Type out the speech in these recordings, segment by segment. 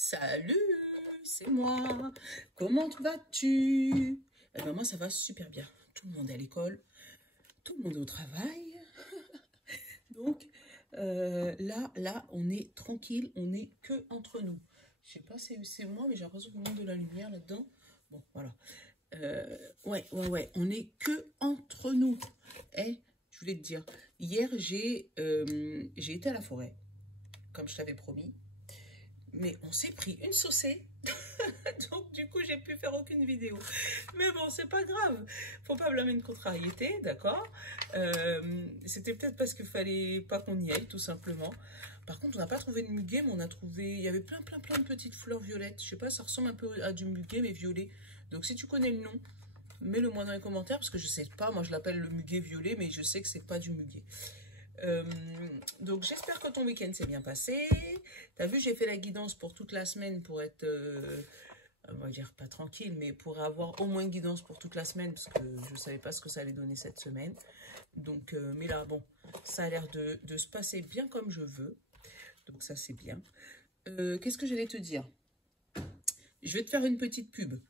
Salut, c'est moi. Comment vas-tu? Eh ben moi, ça va super bien. Tout le monde est à l'école, tout le monde est au travail. Donc, là, on est tranquille, on est que entre nous. Je sais pas si c'est moi, mais j'ai l'impression qu'il manque de la lumière là-dedans. Bon, voilà. Ouais, on est que entre nous. Eh, je voulais te dire, hier, j'ai été à la forêt, comme je t'avais promis. Mais on s'est pris une saucée. Donc du coup j'ai pu faire aucune vidéo. Mais bon, c'est pas grave. Faut pas blâmer une contrariété, d'accord. C'était peut-être parce qu'il fallait pas qu'on y aille, tout simplement. Par contre, on n'a pas trouvé de muguet, mais on a trouvé... Il y avait plein de petites fleurs violettes. Je sais pas, ça ressemble un peu à du muguet, mais violet. Donc si tu connais le nom, mets-le moi dans les commentaires, parce que je sais pas, moi je l'appelle le muguet violet, mais je sais que c'est pas du muguet. Donc j'espère que ton week-end s'est bien passé. T'as vu, j'ai fait la guidance pour toute la semaine pour être, on va dire pas tranquille, mais pour avoir au moins une guidance pour toute la semaine, parce que je savais pas ce que ça allait donner cette semaine. Donc, mais là, bon, ça a l'air de se passer bien comme je veux. Donc ça, c'est bien. Qu'est-ce que j'allais te dire? Je vais te faire une petite pub.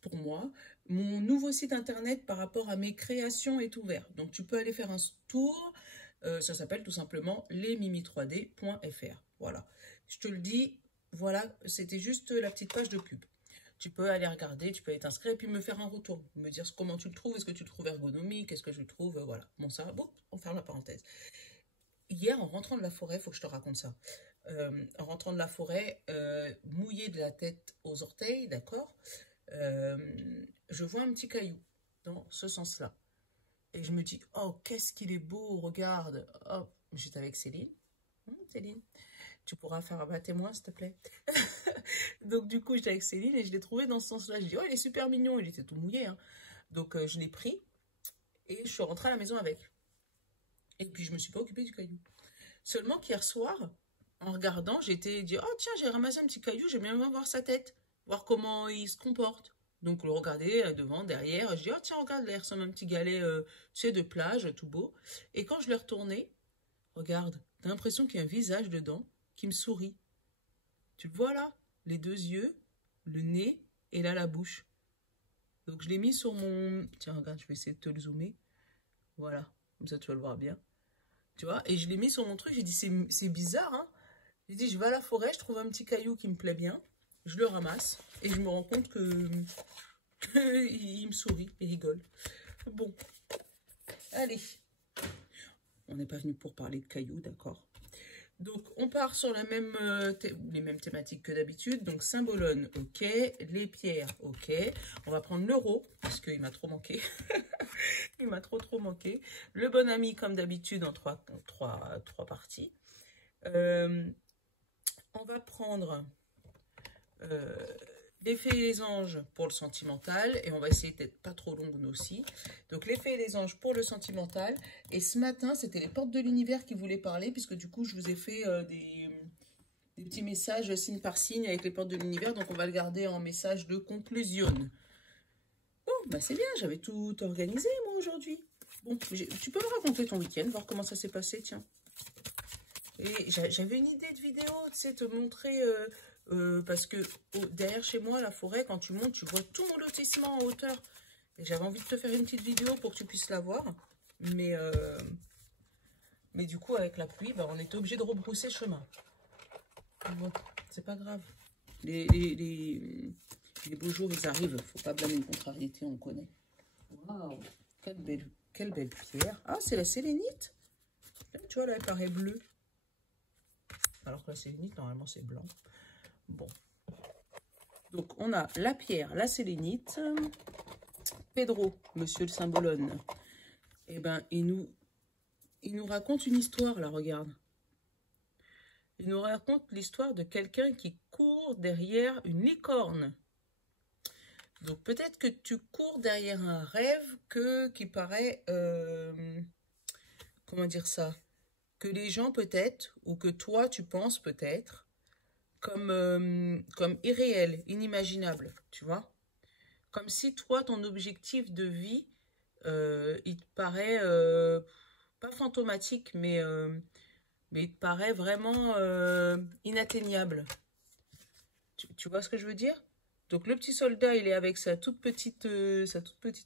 Pour moi, mon nouveau site internet par rapport à mes créations est ouvert. Donc tu peux aller faire un tour. Ça s'appelle tout simplement lesmimi3d.fr. Voilà. Je te le dis, voilà, c'était juste la petite page de pub. Tu peux aller regarder, tu peux aller t'inscrire et puis me faire un retour. Me dire comment tu le trouves, est-ce que tu le trouves ergonomique, est-ce que je le trouve, voilà. Bon, ça, bon, on ferme la parenthèse. Hier, en rentrant de la forêt, il faut que je te raconte ça. En rentrant de la forêt, mouillé de la tête aux orteils, d'accord, je vois un petit caillou dans ce sens-là. Et je me dis, oh, qu'est-ce qu'il est beau, regarde. Oh, j'étais avec Céline. Céline, tu pourras faire un témoin, s'il te plaît. Donc, du coup, j'étais avec Céline et je l'ai trouvé dans ce sens-là. Je dis, oh, il est super mignon. Il était tout mouillé, hein. Donc, je l'ai pris et je suis rentrée à la maison avec. Et puis, je me suis pas occupée du caillou. Seulement qu'hier soir, en regardant, j'étais dit, oh, tiens, j'ai ramassé un petit caillou, j'aime bien voir sa tête, voir comment il se comporte. Donc, le regarder devant, derrière. Je dis, oh, tiens, regarde, là, il ressemble à un petit galet, tu sais, de plage, tout beau. Et quand je l'ai retourné, regarde, t'as l'impression qu'il y a un visage dedans qui me sourit. Tu le vois là? Les deux yeux, le nez, et là, la bouche. Donc, je l'ai mis sur mon... Tiens, regarde, je vais essayer de te le zoomer. Voilà, comme ça, tu vas le voir bien. Tu vois? Et je l'ai mis sur mon truc, j'ai dit, c'est bizarre, hein? J'ai dit, je vais à la forêt, je trouve un petit caillou qui me plaît bien, je le ramasse, et je me rends compte que il me sourit, il rigole. Bon, allez. On n'est pas venu pour parler de cailloux, d'accord? Donc, on part sur la même, les mêmes thématiques que d'habitude. Donc, Saint-Bologne, ok. Les pierres, ok. On va prendre l'euro, parce qu'il m'a trop manqué. Il m'a trop manqué. Le bon ami, comme d'habitude, en trois parties. On va prendre les fées et les anges pour le sentimental. Et on va essayer d'être pas trop longue nous aussi. Donc, les fées et les anges pour le sentimental. Et ce matin, c'était les portes de l'univers qui voulaient parler, puisque du coup, je vous ai fait des petits messages signe par signe avec les portes de l'univers. Donc, on va le garder en message de conclusion. Bon, bah c'est bien, j'avais tout organisé, moi, aujourd'hui. Bon, tu peux me raconter ton week-end, voir comment ça s'est passé, tiens. Et j'avais une idée de vidéo, tu sais, te montrer... parce que derrière chez moi, la forêt, quand tu montes, tu vois tout mon lotissement en hauteur. Et j'avais envie de te faire une petite vidéo pour que tu puisses la voir. Mais du coup, avec la pluie, bah, on était obligé de rebrousser chemin. Bon, c'est pas grave. Les beaux jours, ils arrivent. Faut pas blâmer une contrariété, on connaît. Waouh, quelle belle pierre. Ah, c'est la sélénite. Tu vois, là, elle paraît bleue. Alors que la sélénite, normalement, c'est blanc. Bon. Donc, on a la pierre, la sélénite. Pedro, monsieur le Saint-Bologne. Eh ben, il nous raconte une histoire, là, regarde. Il nous raconte l'histoire de quelqu'un qui court derrière une licorne. Donc, peut-être que tu cours derrière un rêve qui paraît... comment dire ça? Que les gens, peut-être, ou que toi, tu penses peut-être, comme irréel, inimaginable, tu vois? Comme si toi, ton objectif de vie, il te paraît, pas fantomatique, mais il te paraît vraiment inatteignable. Tu vois ce que je veux dire? Donc le petit soldat, il est avec sa toute petite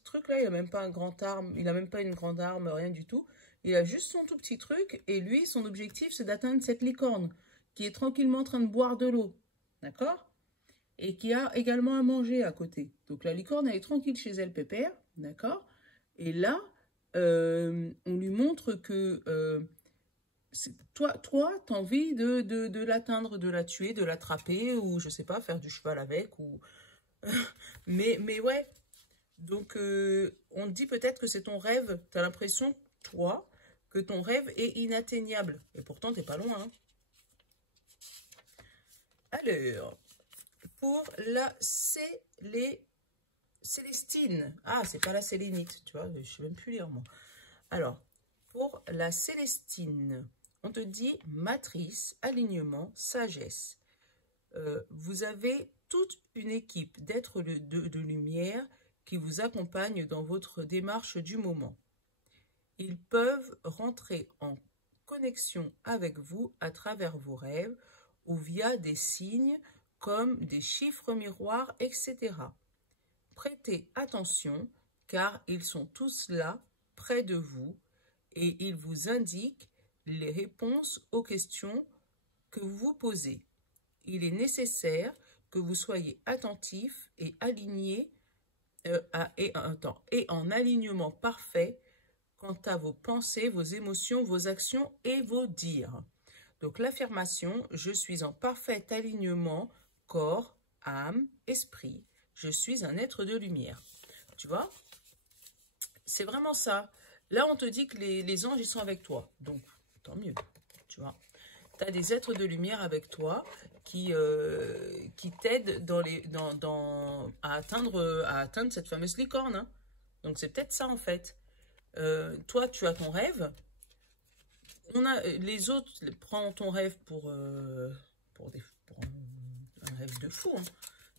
truc là, il a même pas un grand arme, il a même pas une grande arme, rien du tout. Il a juste son tout petit truc et lui, son objectif, c'est d'atteindre cette licorne qui est tranquillement en train de boire de l'eau, d'accord? Et qui a également à manger à côté. Donc la licorne, elle est tranquille chez elle, pépère, d'accord? Et là, on lui montre que toi, t'as envie de l'atteindre, de la tuer, de l'attraper, ou je sais pas, faire du cheval avec, ou... mais ouais, donc on te dit peut-être que c'est ton rêve, t'as l'impression, toi, que ton rêve est inatteignable. Et pourtant, t'es pas loin, hein. Alors, pour la Célestine. Ah, c'est pas la Sélénite, tu vois, je sais même plus lire, moi. Alors, pour la Célestine, on te dit matrice, alignement, sagesse. Vous avez toute une équipe d'êtres de lumière qui vous accompagne dans votre démarche du moment. Ils peuvent rentrer en connexion avec vous à travers vos rêves ou via des signes comme des chiffres miroirs, etc. Prêtez attention car ils sont tous là, près de vous, et ils vous indiquent les réponses aux questions que vous vous posez. Il est nécessaire que vous soyez attentif et aligné et en alignement parfait quant à vos pensées, vos émotions, vos actions et vos dires. Donc l'affirmation, je suis en parfait alignement, corps, âme, esprit. Je suis un être de lumière. Tu vois? C'est vraiment ça. Là, on te dit que les anges, ils sont avec toi. Donc, tant mieux. Tu vois? Tu as des êtres de lumière avec toi qui t'aident à atteindre cette fameuse licorne, hein. Donc, c'est peut-être ça, en fait. Toi, tu as ton rêve. Les autres, prends ton rêve pour un rêve de fou, hein,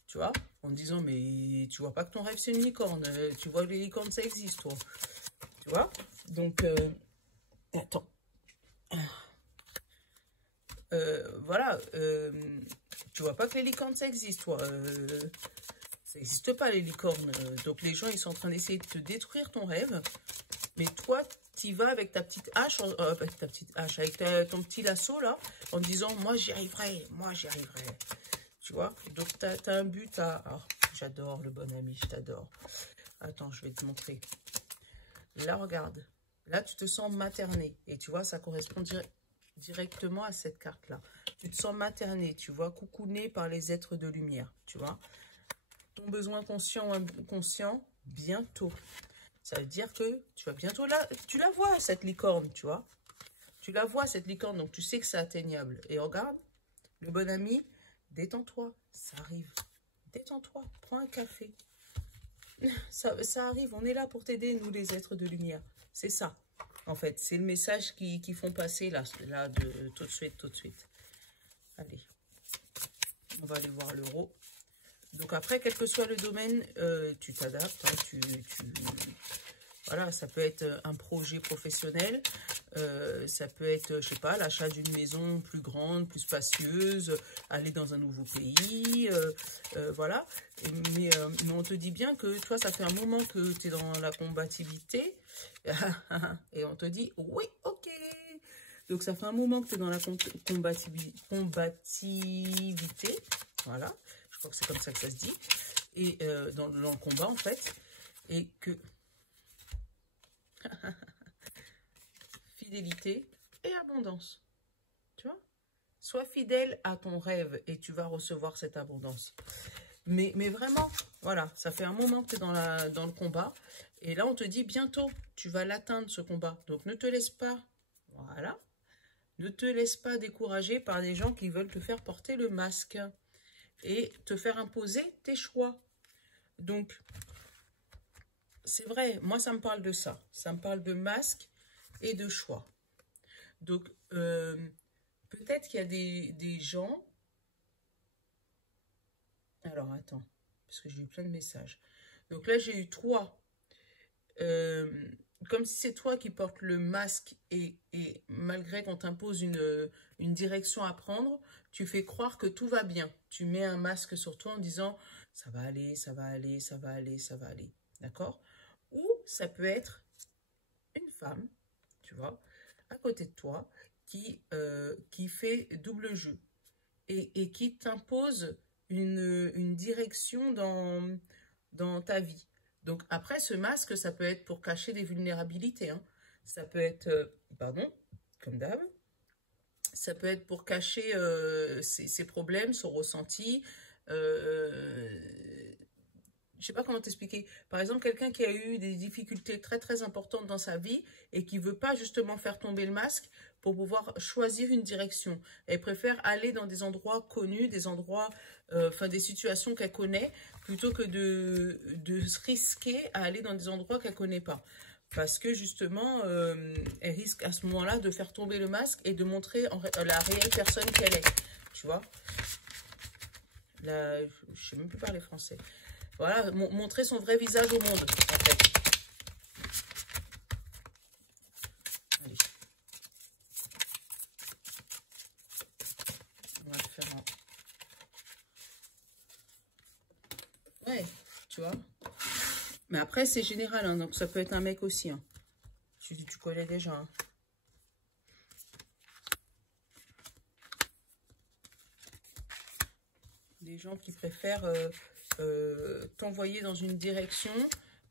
tu vois, en disant, mais tu vois pas que ton rêve, c'est une licorne. Tu vois que les licornes, ça existe, toi. Tu vois? Donc, attends. Voilà, tu vois pas que les licornes, ça existe, toi. Ça n'existe pas, les licornes. Donc, les gens, ils sont en train d'essayer de te détruire ton rêve. Mais toi, tu vas avec ta petite hache, avec ton petit lasso, là, en disant, moi, j'y arriverai, moi, j'y arriverai. Tu vois? Donc, tu as un but à... Oh, j'adore le bon ami, je t'adore. Attends, je vais te montrer. Là, regarde. Là, tu te sens materné. Et tu vois, ça correspond directement à cette carte-là. Tu te sens materné, tu vois, coucouné par les êtres de lumière, tu vois. Ton besoin conscient ou inconscient, bientôt. Ça veut dire que tu vas bientôt là, tu la vois, cette licorne, tu vois. Tu la vois, cette licorne, donc tu sais que c'est atteignable. Et regarde, le bon ami, détends-toi, ça arrive. Détends-toi, prends un café. Ça arrive, on est là pour t'aider, nous les êtres de lumière. C'est ça, en fait. C'est le message qu'ils font passer là tout de suite. Allez, on va aller voir l'euro. Donc après, quel que soit le domaine, tu t'adaptes, hein, voilà, ça peut être un projet professionnel, ça peut être, je sais pas, l'achat d'une maison plus grande, plus spacieuse, aller dans un nouveau pays, voilà. Mais on te dit bien que toi, ça fait un moment que tu es dans la combativité, et on te dit, oui, ok. Donc ça fait un moment que tu es dans la combativité, voilà. Je crois que c'est comme ça que ça se dit, et dans le combat, en fait, et que... Fidélité et abondance. Tu vois? Sois fidèle à ton rêve et tu vas recevoir cette abondance. Mais vraiment, voilà, ça fait un moment que tu es dans le combat. Et là, on te dit bientôt, tu vas l'atteindre, ce combat. Donc, ne te laisse pas, voilà, ne te laisse pas décourager par des gens qui veulent te faire porter le masque et te faire imposer tes choix. Donc, c'est vrai, moi, ça me parle de ça. Ça me parle de masque et de choix. Donc, peut-être qu'il y a des gens... Alors, attends, parce que j'ai eu plein de messages. Donc là, j'ai eu 3. comme si c'est toi qui portes le masque et malgré qu'on t'impose une direction à prendre, tu fais croire que tout va bien. Tu mets un masque sur toi en disant ça va aller, ça va aller, ça va aller, ça va aller. D'accord? Ou ça peut être une femme, tu vois, à côté de toi, qui fait double jeu et qui t'impose une direction dans ta vie. Donc après, ce masque, ça peut être pour cacher des vulnérabilités, hein. Ça peut être, pardon, comme d'hab, ça peut être pour cacher ses problèmes, son ressenti. Je sais pas comment t'expliquer. Par exemple, quelqu'un qui a eu des difficultés très très importantes dans sa vie et qui veut pas justement faire tomber le masque pour pouvoir choisir une direction. Elle préfère aller dans des endroits connus, des endroits, enfin des situations qu'elle connaît, plutôt que de se risquer à aller dans des endroits qu'elle connaît pas. Parce que justement, elle risque à ce moment-là de faire tomber le masque et de montrer la réelle personne qu'elle est. Tu vois? Là, je sais même plus parler français. Voilà, montrer son vrai visage au monde, en fait. Allez. On va le faire en... Ouais, tu vois. Mais après, c'est général, hein, donc ça peut être un mec aussi. Hein. Tu connais déjà. Hein. Des gens qui préfèrent t'envoyer dans une direction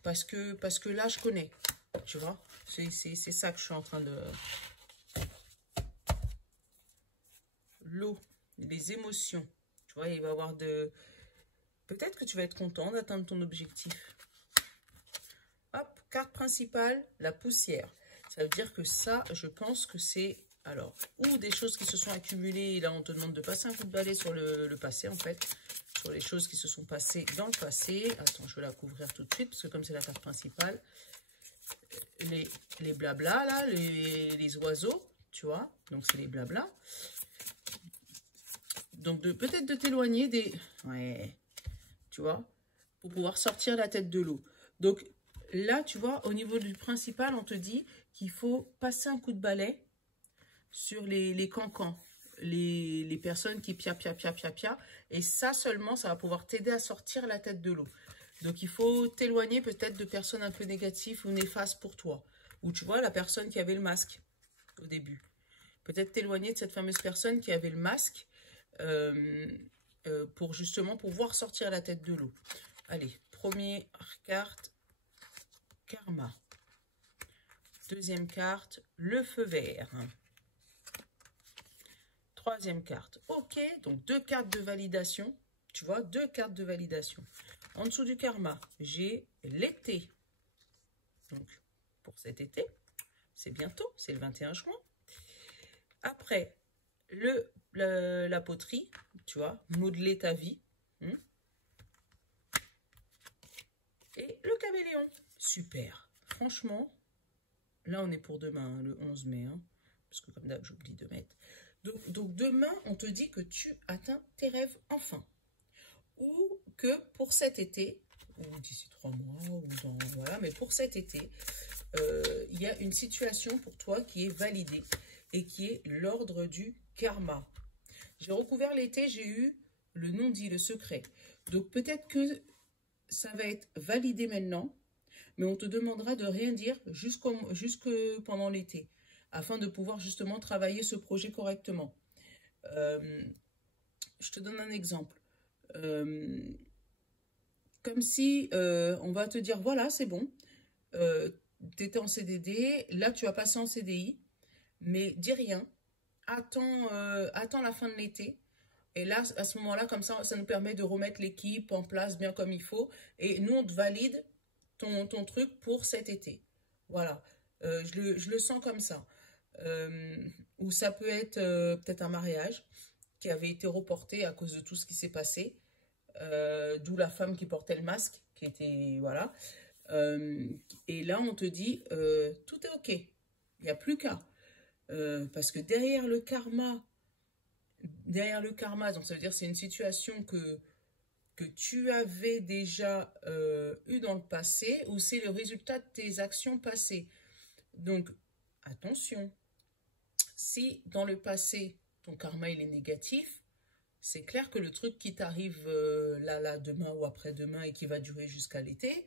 parce que là, je connais. Tu vois, c'est ça que je suis en train de... L'eau, les émotions. Tu vois, il va y avoir de... Peut-être que tu vas être content d'atteindre ton objectif. Hop, carte principale, la poussière. Ça veut dire que ça, je pense que c'est... Alors, ou des choses qui se sont accumulées, et là on te demande de passer un coup de balai sur le passé en fait, sur les choses qui se sont passées dans le passé. Attends, je vais la couvrir tout de suite, parce que comme c'est la carte principale, les blabla là, les oiseaux, tu vois, donc c'est les blabla. Donc peut-être de t'éloigner des... Ouais, tu vois, pour pouvoir sortir la tête de l'eau. Donc là, tu vois, au niveau du principal, on te dit qu'il faut passer un coup de balai sur les cancans, les personnes qui pia, et ça seulement, ça va pouvoir t'aider à sortir la tête de l'eau. Donc, il faut t'éloigner peut-être de personnes un peu négatives ou néfastes pour toi. Ou tu vois, la personne qui avait le masque au début. Peut-être t'éloigner de cette fameuse personne qui avait le masque pour justement pouvoir sortir la tête de l'eau. Allez, première carte, karma. Deuxième carte, le feu vert. Troisième carte, ok, donc 2 cartes de validation, tu vois, 2 cartes de validation. En dessous du karma, j'ai l'été. Donc, pour cet été, c'est bientôt, c'est le 21 juin. Après, la poterie, tu vois, modeler ta vie. Et le caméléon, super. Franchement, là, on est pour demain, hein, le 11 mai, hein, parce que comme d'hab, j'oublie de mettre. Donc demain, on te dit que tu atteins tes rêves enfin. Ou que pour cet été, ou d'ici 3 mois, ou dans... Voilà, mais pour cet été, il y a une situation pour toi qui est validée et qui est l'ordre du karma. J'ai recouvert l'été, j'ai eu le non-dit, le secret. Donc peut-être que ça va être validé maintenant, mais on te demandera de rien dire jusque pendant l'été, afin de pouvoir justement travailler ce projet correctement. Je te donne un exemple. Comme si on va te dire, voilà, c'est bon, tu étais en CDD, là tu vas passer en CDI, mais dis rien, attends la fin de l'été, et là, à ce moment-là, comme ça nous permet de remettre l'équipe en place bien comme il faut, et nous, on te valide ton truc pour cet été. Voilà, je le sens comme ça. Ou ça peut être peut-être un mariage qui avait été reporté à cause de tout ce qui s'est passé, d'où la femme qui portait le masque, qui était, voilà. Et là, on te dit, tout est OK, il n'y a plus qu'à. Parce que derrière le karma, donc ça veut dire c'est une situation que tu avais déjà eu dans le passé ou c'est le résultat de tes actions passées. Donc, attention, si dans le passé, ton karma il est négatif, c'est clair que le truc qui t'arrive là, demain ou après-demain et qui va durer jusqu'à l'été,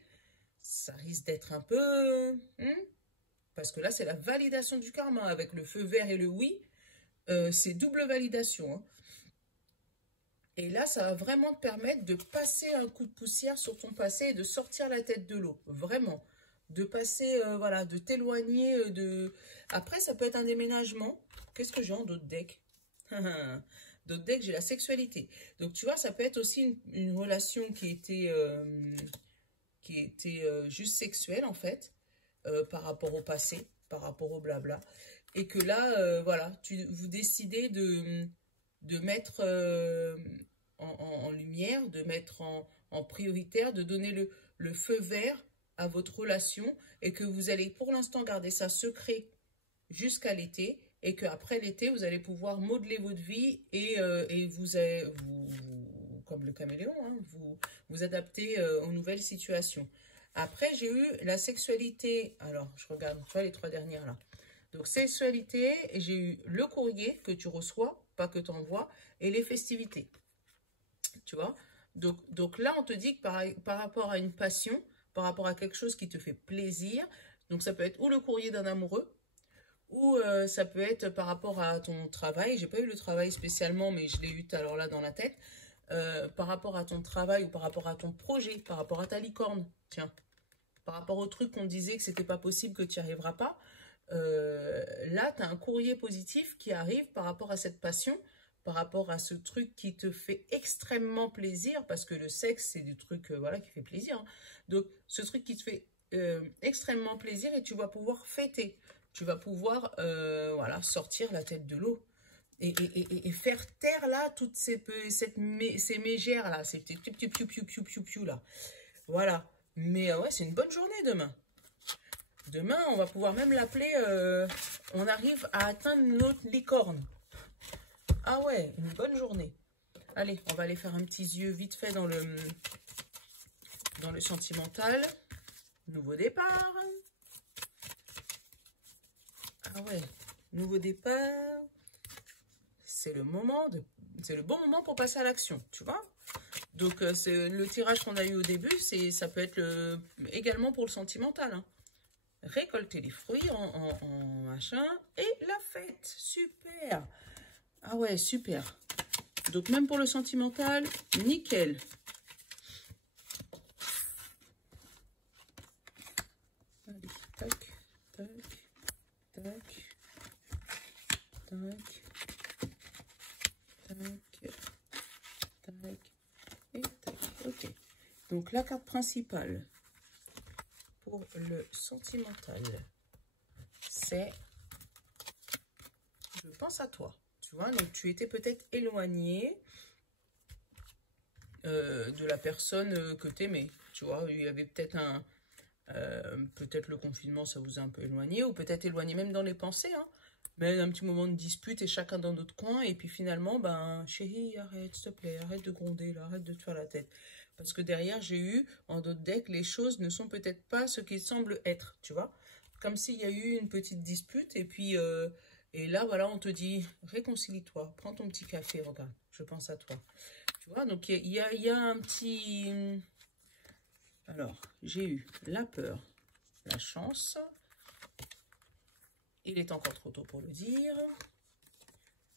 ça risque d'être un peu... parce que là, c'est la validation du karma. Avec le feu vert et le oui, c'est double validation. Hein. Et là, ça va vraiment te permettre de passer un coup de poussière sur ton passé et de sortir la tête de l'eau. Vraiment. De passer, voilà, de t'éloigner de... Après, ça peut être un déménagement. Qu'est-ce que j'ai en d'autres decks? D'autres decks, j'ai la sexualité. Donc, tu vois, ça peut être aussi une relation qui était juste sexuelle, en fait, par rapport au passé, par rapport au blabla. Et que là, voilà, vous décidez de mettre en lumière, de mettre en prioritaire, de donner le feu vert à votre relation et que vous allez pour l'instant garder ça secret jusqu'à l'été et qu'après l'été, vous allez pouvoir modeler votre vie et comme le caméléon, hein, vous adapter aux nouvelles situations. Après, j'ai eu la sexualité. Alors, je regarde, tu vois, les 3 dernières là. Donc, sexualité, j'ai eu le courrier que tu reçois, pas que tu envoies, et les festivités. Tu vois? Donc là, on te dit que par rapport à une passion, par rapport à quelque chose qui te fait plaisir, donc ça peut être ou le courrier d'un amoureux, ou ça peut être par rapport à ton travail. J'ai pas eu le travail spécialement, mais je l'ai eu tout à l'heure là dans la tête. Par rapport à ton travail ou par rapport à ton projet, par rapport à ta licorne, tiens. Par rapport au truc qu'on disait que c'était pas possible, que tu n'y arriveras pas. Là, tu as un courrier positif qui arrive par rapport à cette passion, par rapport à ce truc qui te fait extrêmement plaisir, parce que le sexe, c'est du truc voilà, qui fait plaisir. Hein. Donc, ce truc qui te fait extrêmement plaisir et tu vas pouvoir fêter. Tu vas pouvoir voilà, sortir la tête de l'eau et faire taire là toutes ces mégères là, ces petits piou là. Voilà. Mais ouais, c'est une bonne journée demain. Demain, on va pouvoir même l'appeler, on arrive à atteindre notre licorne. Ah ouais, une bonne journée. Allez, on va aller faire un petit yeux vite fait dans le sentimental. Nouveau départ. Ah ouais, nouveau départ. C'est le bon moment pour passer à l'action, tu vois. Donc, le tirage qu'on a eu au début, ça peut être également pour le sentimental, hein. Récolter les fruits en machin et la fête. Super. Ah ouais, super. Donc, même pour le sentimental, nickel. Allez, tac, tac, tac, tac, tac, tac et tac. Ok. Donc, la carte principale pour le sentimental, c'est je pense à toi. Tu vois, donc tu étais peut-être éloigné de la personne que tu aimais. Tu vois, il y avait peut-être peut-être le confinement, ça vous a un peu éloigné, ou peut-être éloigné même dans les pensées, hein. Mais un petit moment de dispute et chacun dans notre coin, et puis finalement, ben, chérie, arrête, s'il te plaît, arrête de gronder, là, arrête de te faire la tête. Parce que derrière, j'ai eu, en d'autres decks, les choses ne sont peut-être pas ce qu'ils semblent être, tu vois. Comme s'il y a eu une petite dispute, et puis, et là, voilà, on te dit, réconcilie-toi, prends ton petit café, regarde, je pense à toi. Tu vois, donc il y a un petit... Alors, j'ai eu la peur, la chance. Il est encore trop tôt pour le dire.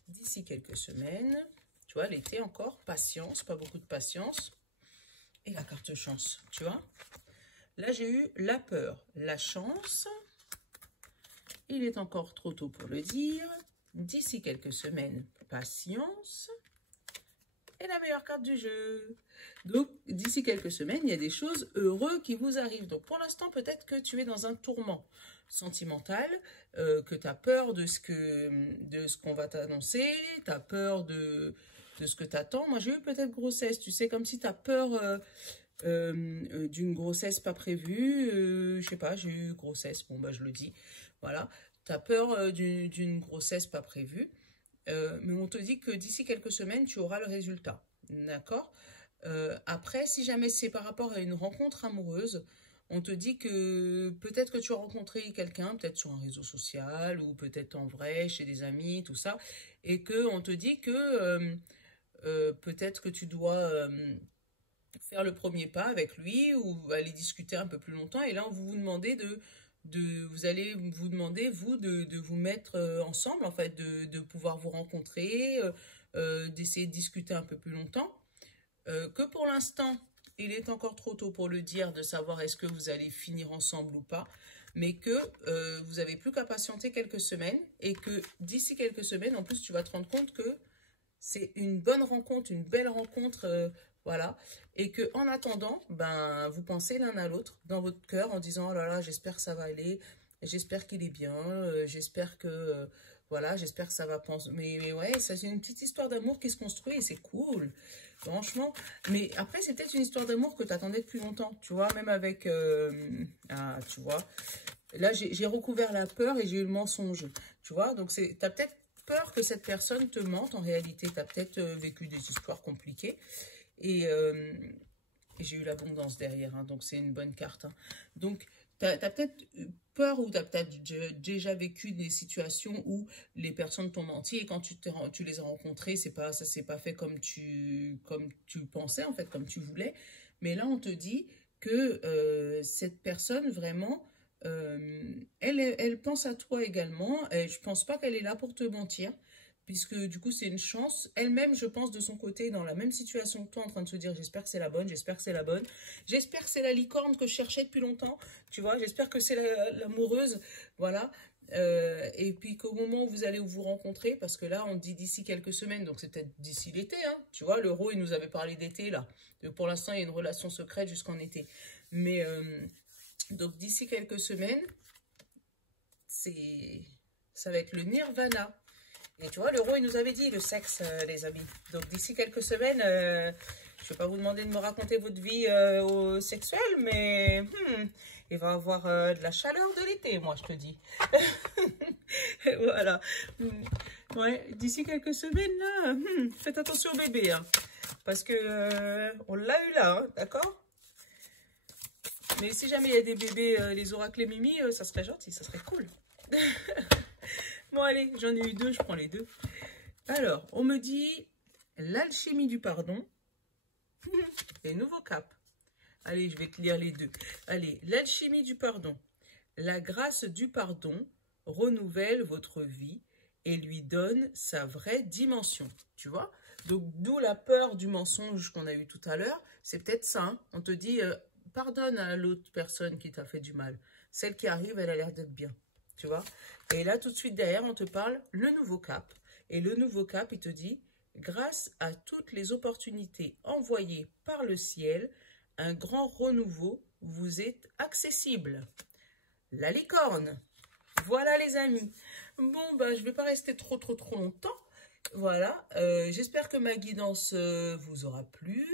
D'ici quelques semaines. Tu vois, l'été encore, patience, pas beaucoup de patience. Et la carte chance, tu vois. Là, j'ai eu la peur, la chance. Il est encore trop tôt pour le dire. D'ici quelques semaines, patience. Et la meilleure carte du jeu. Donc, d'ici quelques semaines, il y a des choses heureuses qui vous arrivent. Donc, pour l'instant, peut-être que tu es dans un tourment sentimental, que tu as peur de ce qu'on va t'annoncer, tu as peur de ce que tu attends. Moi, j'ai eu peut-être grossesse, tu sais, comme si tu as peur d'une grossesse pas prévue. Je sais pas, j'ai eu grossesse, bon, bah, je le dis. Voilà, tu as peur d'une grossesse pas prévue. Mais on te dit que d'ici quelques semaines, tu auras le résultat. D'accord? Après, si jamais c'est par rapport à une rencontre amoureuse, on te dit que peut-être que tu as rencontré quelqu'un, peut-être sur un réseau social ou peut-être en vrai, chez des amis, tout ça, et que on te dit que peut-être que tu dois faire le premier pas avec lui ou aller discuter un peu plus longtemps. Et là, vous vous demandez vous allez vous demander, vous, de vous mettre ensemble, en fait, de pouvoir vous rencontrer, d'essayer de discuter un peu plus longtemps. Que pour l'instant, il est encore trop tôt pour le dire, de savoir est-ce que vous allez finir ensemble ou pas, mais que vous n'avez plus qu'à patienter quelques semaines et que d'ici quelques semaines, en plus, tu vas te rendre compte que c'est une bonne rencontre, une belle rencontre, voilà, et que en attendant, ben, vous pensez l'un à l'autre dans votre cœur en disant, oh là là, j'espère que ça va aller, j'espère qu'il est bien, j'espère que, voilà, j'espère que ça va penser, mais ouais, ça c'est une petite histoire d'amour qui se construit et c'est cool, franchement, mais après c'est peut-être une histoire d'amour que tu attendais depuis longtemps, tu vois, même avec, ah, tu vois, là j'ai recouvert la peur et j'ai eu le mensonge, tu vois, donc t'as peut-être peur que cette personne te mente. En réalité, tu as peut-être vécu des histoires compliquées. Et j'ai eu l'abondance derrière, hein, donc c'est une bonne carte. Hein. Donc, tu as peut-être peur ou tu as peut-être déjà vécu des situations où les personnes t'ont menti et quand tu les as rencontrées, ça s'est pas fait comme tu pensais, en fait, comme tu voulais. Mais là, on te dit que cette personne, vraiment, elle pense à toi également. Et je pense pas qu'elle est là pour te mentir, puisque du coup c'est une chance. Elle-même, je pense, de son côté, dans la même situation que toi, en train de se dire j'espère que c'est la bonne, j'espère que c'est la bonne, j'espère que c'est la licorne que je cherchais depuis longtemps, tu vois, j'espère que c'est l'amoureuse, voilà. Et puis qu'au moment où vous allez vous rencontrer, parce que là on dit d'ici quelques semaines, donc c'est peut-être d'ici l'été, hein, tu vois, l'euro il nous avait parlé d'été là, donc pour l'instant il y a une relation secrète jusqu'en été, mais donc d'ici quelques semaines, ça va être le nirvana. Et tu vois, l'euro, il nous avait dit le sexe, les amis. Donc d'ici quelques semaines, je ne vais pas vous demander de me raconter votre vie sexuelle, mais il va y avoir de la chaleur de l'été, moi, je te dis. Voilà. Ouais, d'ici quelques semaines, là, faites attention au bébé, hein, parce que on l'a eu là, hein, d'accord? Mais si jamais il y a des bébés, les oracles et Mimi, ça serait gentil, ça serait cool. Bon, allez, j'en ai eu deux, je prends les deux. Alors, on me dit l'alchimie du pardon et nouveau cap. Allez, je vais te lire les deux. Allez, l'alchimie du pardon. La grâce du pardon renouvelle votre vie et lui donne sa vraie dimension. Tu vois? Donc, d'où la peur du mensonge qu'on a eu tout à l'heure. C'est peut-être ça. Hein. On te dit, pardonne à l'autre personne qui t'a fait du mal. Celle qui arrive, elle a l'air d'être bien. Tu vois? Et là, tout de suite derrière, on te parle le nouveau cap. Et le nouveau cap, il te dit, grâce à toutes les opportunités envoyées par le ciel, un grand renouveau vous est accessible. La licorne. Voilà les amis. Bon, bah, je ne vais pas rester trop longtemps. Voilà, j'espère que ma guidance vous aura plu.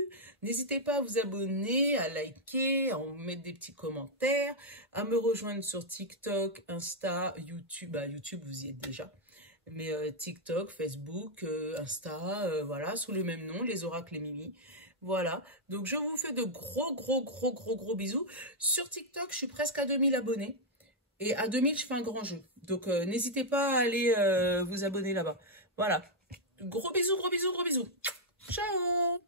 N'hésitez pas à vous abonner, à liker, à mettre des petits commentaires, à me rejoindre sur TikTok, Insta, YouTube. Bah, YouTube, vous y êtes déjà. Mais TikTok, Facebook, Insta, voilà, sous le même nom, les oracles et Mimi. Voilà, donc je vous fais de gros bisous. Sur TikTok, je suis presque à 2000 abonnés. Et à 2000, je fais un grand jeu. Donc, n'hésitez pas à aller vous abonner là-bas. Voilà. Gros bisous. Ciao.